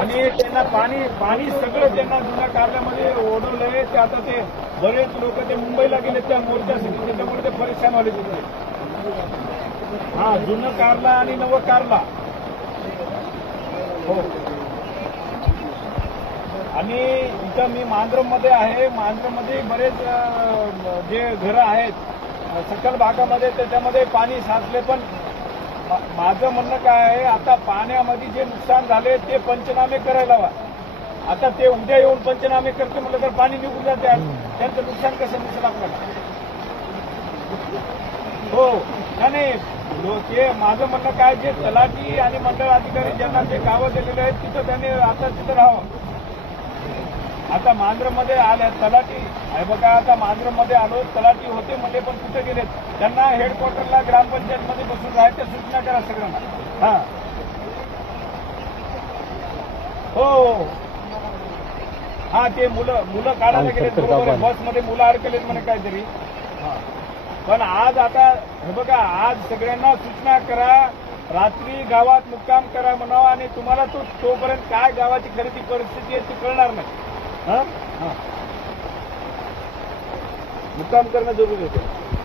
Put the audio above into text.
आणि त्यांना पाणी पाणी सगळं त्यांना जुन्या कारल्यामध्ये ओढवलंय ते आता ते बरेच लोक ते मुंबईला गेले त्या मोर्चासाठी त्याच्यामुळे ते परेशान आले तिथे हा जुनं कारला आणि नवं कारला. हो. आणि इथं मी मांजरममध्ये आहे. मांजरमध्ये बरेच जे घरं आहेत सकल भागामध्ये त्याच्यामध्ये पाणी साचले पण माझं म्हणणं काय आहे आता पाण्यामध्ये जे नुकसान झाले ते पंचनामे करायला हवा. आता ते उद्या येऊन पंचनामे करते म्हटलं तर पाणी निघून जाते. त्यांचं नुकसान कसं दिसेल आपल्याला? हो. नाही, ते माझं म्हणणं काय जे तलाठी आणि मंडळ अधिकारी ज्यांना ते गावं दिलेले आहेत तिथं त्यांनी आता तिथं राहावं. आता मांजरमध्ये आल्या तलाठी आहे बघा आता मांजरमध्ये आलो तलाठी होते म्हणजे पण कुठे गेलेत त्यांना हेडक्वार्टरला ग्रामपंचायतमध्ये बसून राहायच्या सूचना करा सगळ्यांना हा हो हो. हा ते मुलं मुलं काढायला गेलेत बरोबर आहे. बसमध्ये मुलं अडकलेत म्हणे काहीतरी. पण आज आता हे बघा आज सगळ्यांना सूचना करा रात्री गावात मुक्काम करा म्हणावं आणि तुम्हाला तो तोपर्यंत काय गावाची खरेदी परिस्थिती आहे ती कळणार नाही. मुक्काम करणं जरुरी होतं